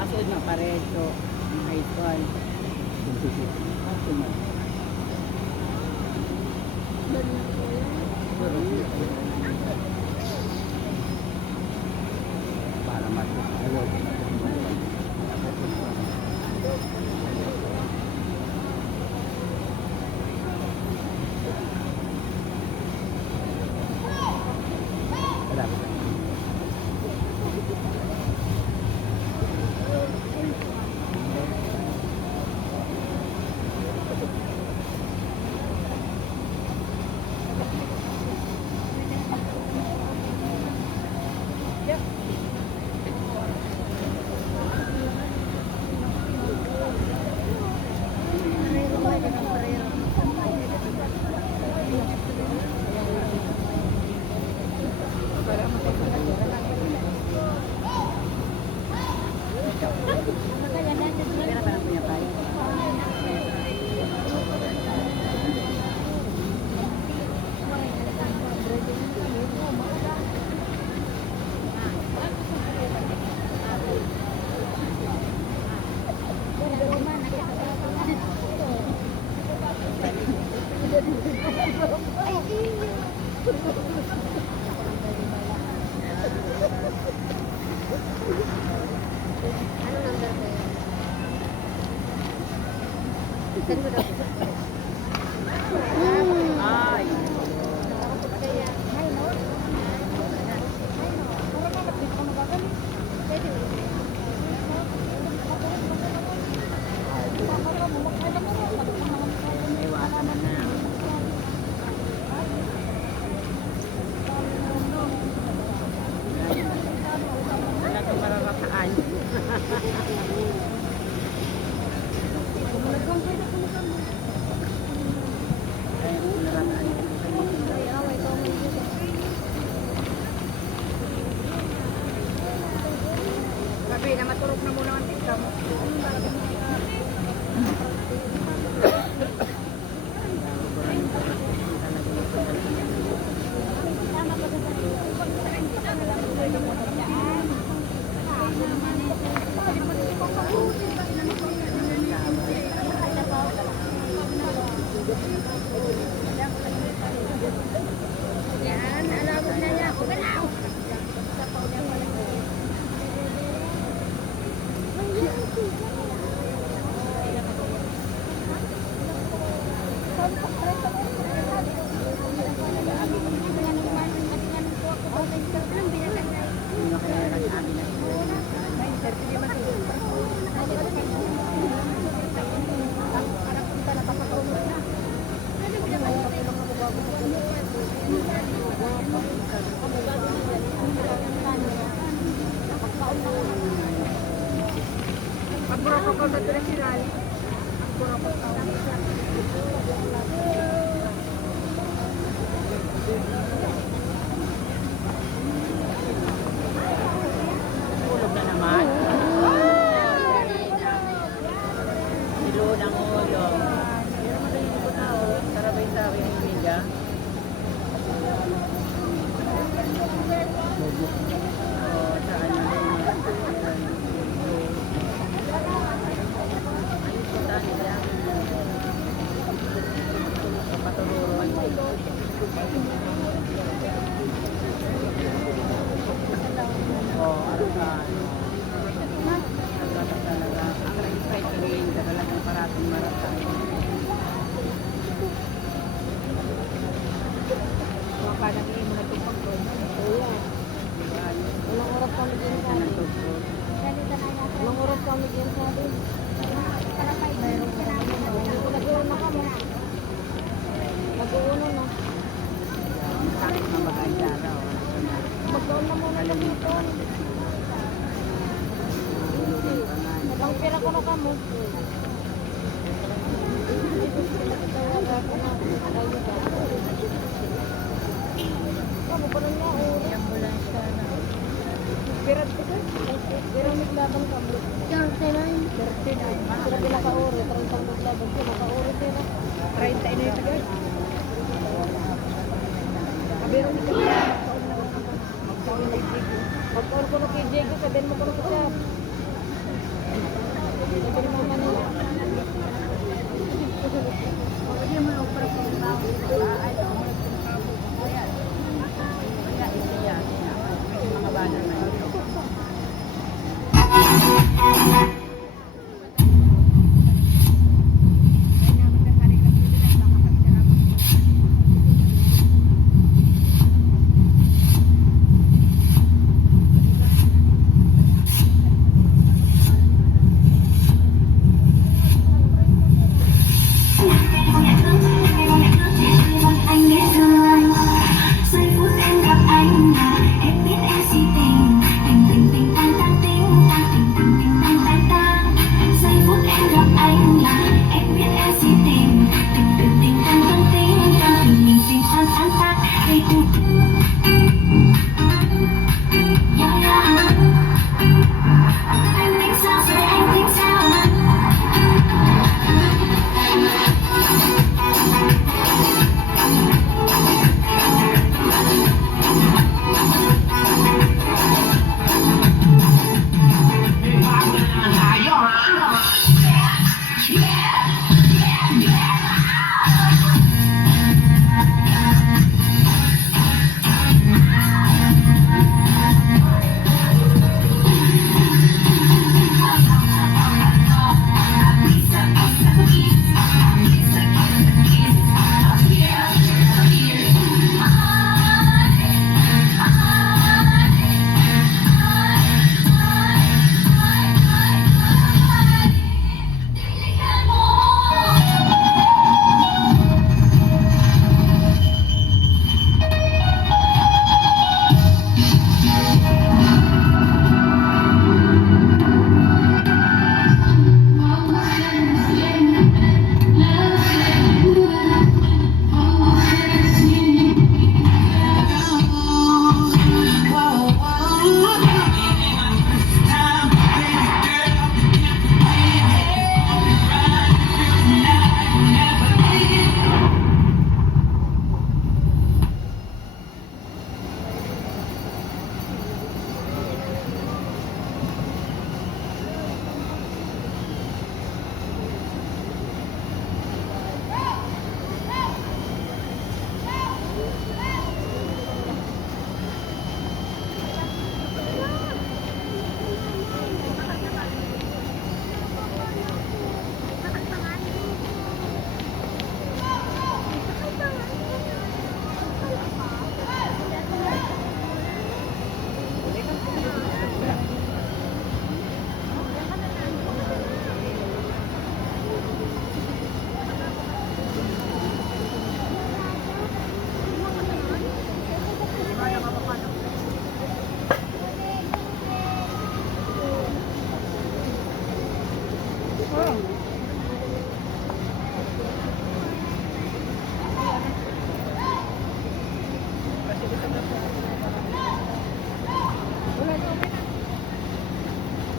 Asod na pareso. High school. Para matulog. Ay. Iwasan na na. Wala itong mararataan. Sabi na matulog na muna ang tika mo. Yan, alawag na niya ako. Galaw! Pag-burok ko sa direksyon. Pag-burok ko. Tulog na naman. Siloon ang ulo. Pero magaling ko tao. Sarabay sa akin yung media. Oo, saan na rin. Ayun po tayo niya. Paturuan. Oo, arakan. Talaga talaga. Ang right again, talagang parating maratay. Mga panagin mo na itong pag-burn. Walang oras kami din sa atin. Walang oras kami din sa atin. Mayroon ka namin. Nag-uuna na kami. Nag-uuna na. Sakit na maganda raw. Mag-doon na muna ng hipon. Ang pera ko na kamo. Kamu pa lang na. Ambulansya na. Pirat ko ka? Pero naglabang ka mo. 39. 39. Sila pila ka oro. 30 naglabang sila ka oro sila. 30 na yung tagay. Kabiro ni ka. Magkaon na yung video. Kung kuno kay Diego, sabihin mo kuno ko siya. Sabi ni mama nila. Mga bata na yun. Giây phút em gặp anh là em biết em si tình tình tình tình tang tang tình tang tình tình tình tang tang tang. Giây phút em gặp anh là em biết em si tình tình tình tình tang tang tình tang tình mình tình tan tan tan. Giây phút yeah, yeah. Anh tính sao rồi anh tính sao?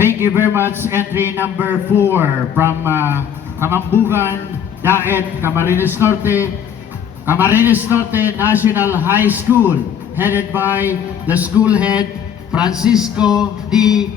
Thank you very much. Entry number 4 from Kamambugan, Daet, Camarines Norte, Camarines Norte National High School, headed by the school head Francisco D.